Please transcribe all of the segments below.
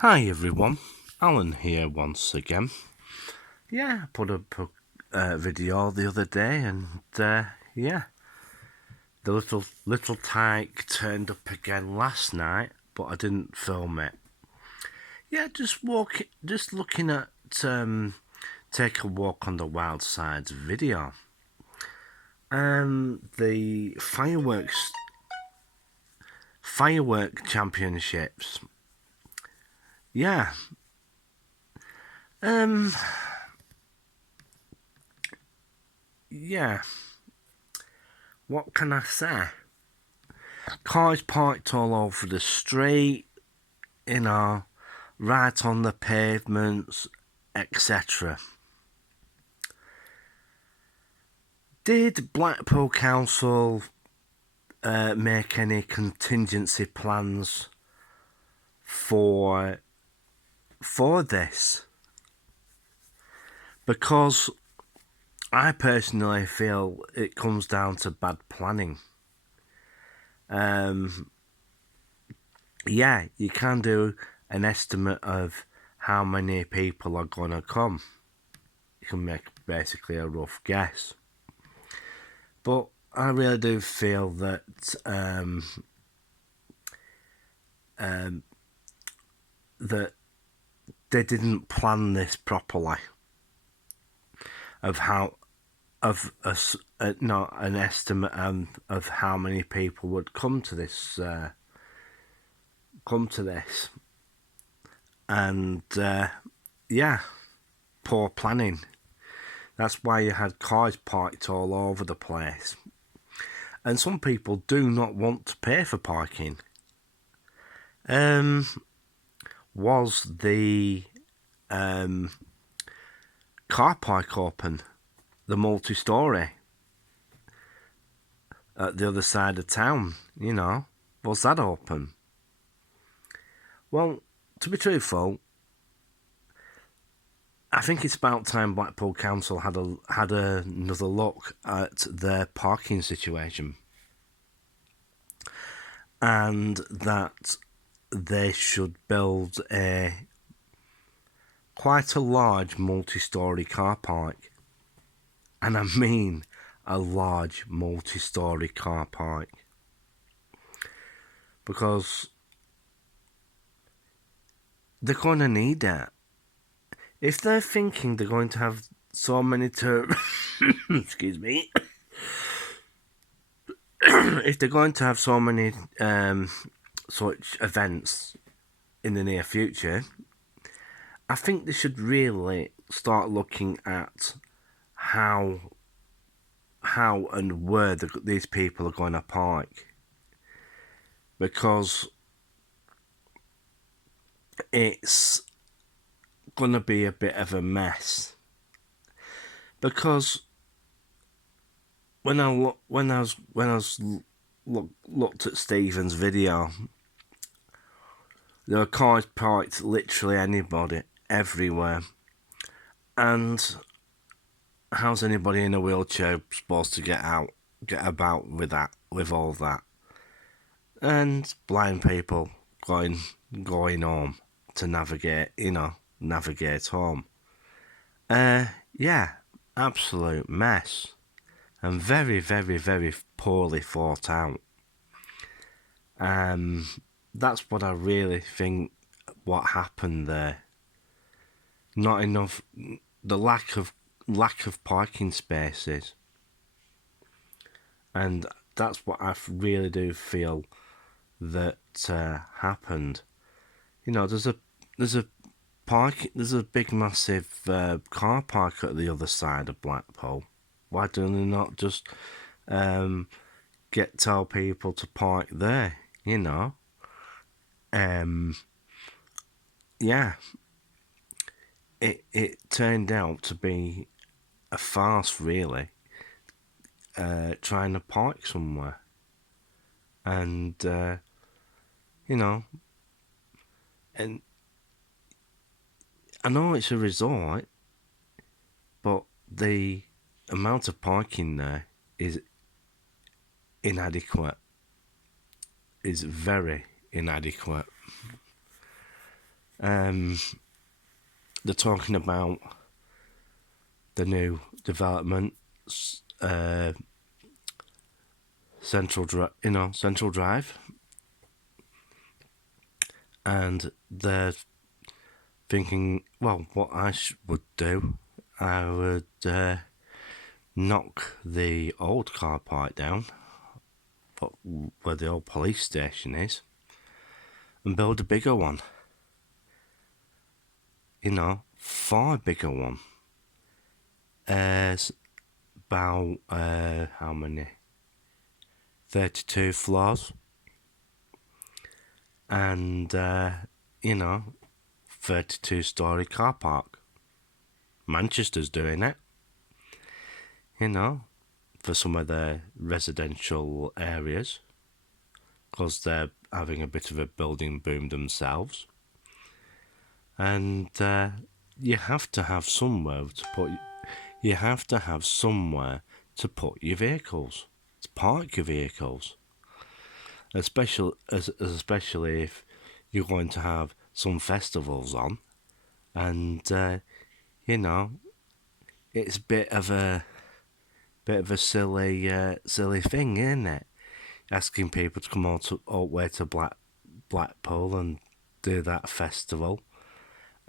Hi everyone, Alan here once again. Yeah, I put up a video the other day and yeah, the little tyke turned up again last night, but I didn't film it. Yeah, just looking at Take a Walk on the Wild Sides video. The firework championships. Yeah. Yeah. What can I say? Cars parked all over the street, right on the pavements, etc. Did Blackpool Council make any contingency plans for this? Because I personally feel it comes down to bad planning. Yeah, you can do an estimate of how many people are going to come. You can make basically a rough guess. But I really do feel that that they didn't plan this properly. Of how, of a, not an estimate of how many people would come to this, and yeah, poor planning. That's why you had cars parked all over the place. And some people do not want to pay for parking. Was the car park open? The multi-storey at the other side of town, was that open? Well, to be truthful, I think it's about time Blackpool Council had another look at their parking situation, and that they should build quite a large multi-storey car park, and I mean a large multi-storey car park, because they're going to need that. If they're thinking they're going to have so many excuse me, if they're going to have so many such events in the near future, I think they should really start looking at how and where these people are going to park, because it's going to be a bit of a mess. Because when I looked at Stephen's video, there were cars parked literally anybody everywhere, and how's anybody in a wheelchair supposed to get about with all that? And blind people going home to navigate home. Yeah, absolute mess, and very, very, very poorly thought out. That's what I really think what happened there. Not enough, the lack of parking spaces, and that's what I really do feel that happened. There's a big massive car park at the other side of Blackpool. Why do they not just tell people to park there? Yeah, it turned out to be a farce, really. Trying to park somewhere, and and I know it's a resort, but the amount of parking there is inadequate. Is very inadequate. They're talking about the new development, Central Drive, and they're thinking, well, what I would do, I would knock the old car park down, but where the old police station is, and build a bigger one. Far bigger one. About how many? 32 floors. And 32-story car park. Manchester's doing it. For some of their residential areas, because they're having a bit of a building boom themselves. And you have to have somewhere to put. You have to have somewhere to put your vehicles, to park your vehicles. Especially if you're going to have some festivals on, and it's a bit of a silly thing, isn't it? Asking people to come all the way to Blackpool and do that festival.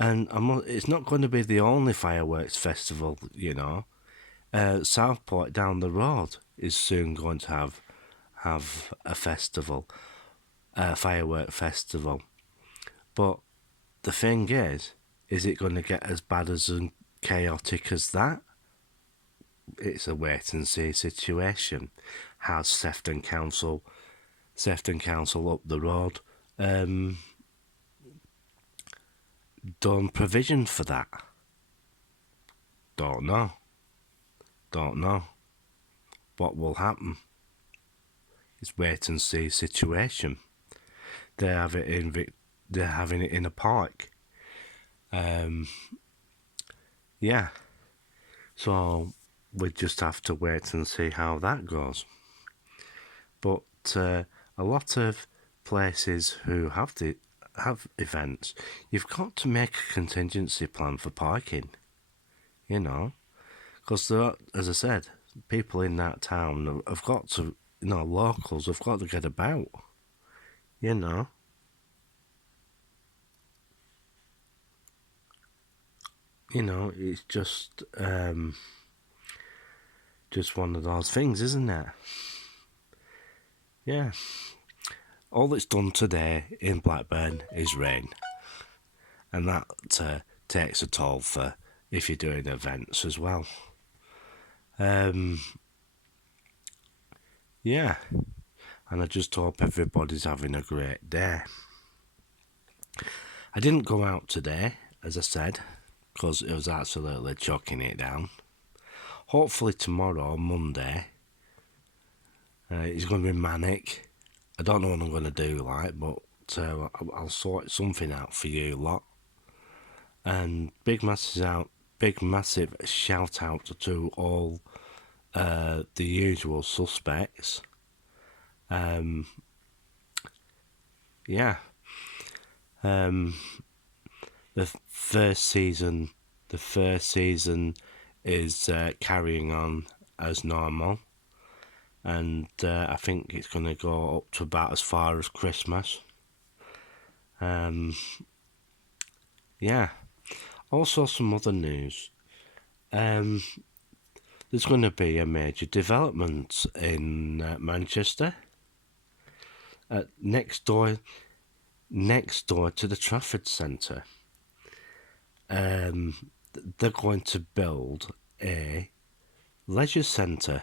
And it's not going to be the only fireworks festival, Southport down the road is soon going to have a festival, a firework festival. But the thing is it going to get as bad and chaotic as that? It's a wait and see situation. Has Sefton Council up the road done provision for that? Don't know. What will happen? It's wait and see situation. They're having it in a park. So we just have to wait and see how that goes. But a lot of places who have events, you've got to make a contingency plan for parking, because as I said, people in that town have got to, locals have got to get about, it's just one of those things, isn't it? Yeah. All that's done today in Blackburn is rain, and that takes a toll for if you're doing events as well. Yeah, and I just hope everybody's having a great day. I didn't go out today, as I said, because it was absolutely choking it down. Hopefully tomorrow, Monday, it's going to be manic. I don't know what I'm going to do, but I'll sort something out for you lot. And big massive shout out to all the usual suspects. The first season is carrying on as normal, and I think it's going to go up to about as far as Christmas. Also some other news. There's going to be a major development in Manchester, next door to the Trafford Centre. They're going to build a leisure centre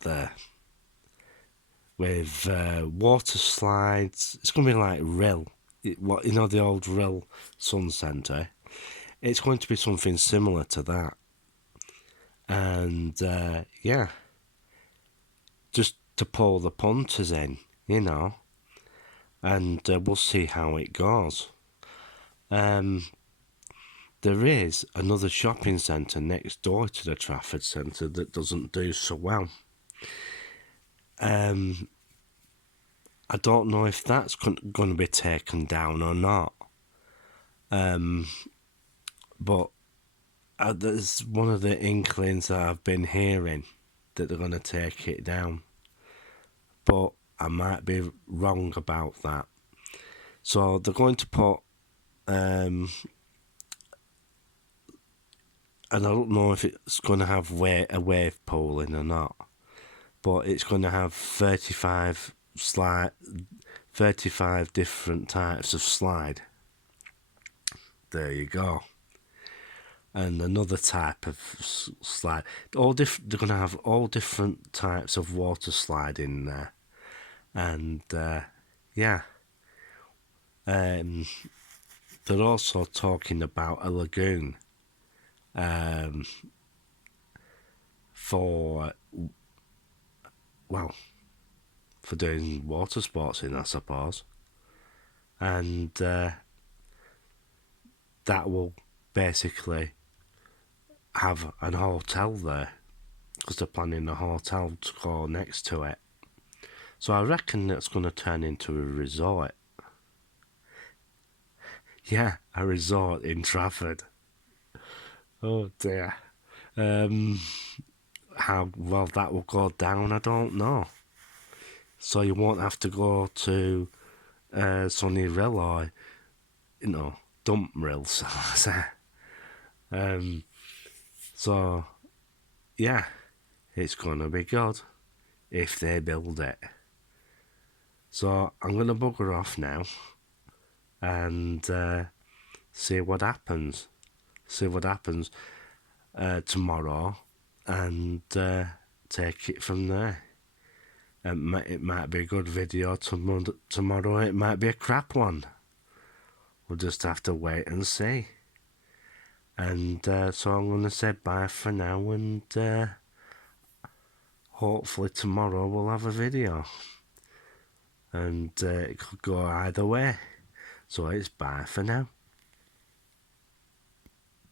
there with water slides. It's going to be like Rill, the old Rill Sun Centre. It's going to be something similar to that. And just to pull the punters in, and we'll see how it goes. There is another shopping centre next door to the Trafford Centre that doesn't do so well. I don't know if that's going to be taken down or not, But there's one of the inklings that I've been hearing that they're going to take it down. But I might be wrong about that. So they're going to put, and I don't know if it's going to have a wave pool in or not, but it's going to have 35 different types of slide. There you go. And another type of slide. They're going to have all different types of water slide in there. And yeah. They're also talking about a lagoon for doing water sports in, I suppose. And that will basically have an hotel there, because they're planning a hotel to go next to it. So I reckon it's going to turn into a resort. Yeah, a resort in Trafford. Oh dear. How well that will go down, I don't know. So you won't have to go to Sunnyville or, Dumprill. So, yeah, it's going to be good if they build it. So I'm going to bugger off now and see what happens. Tomorrow, and take it from there. It might be a good video tomorrow. It might be a crap one. We'll just have to wait and see. And so I'm going to say bye for now, and hopefully tomorrow we'll have a video. And it could go either way. So it's bye for now.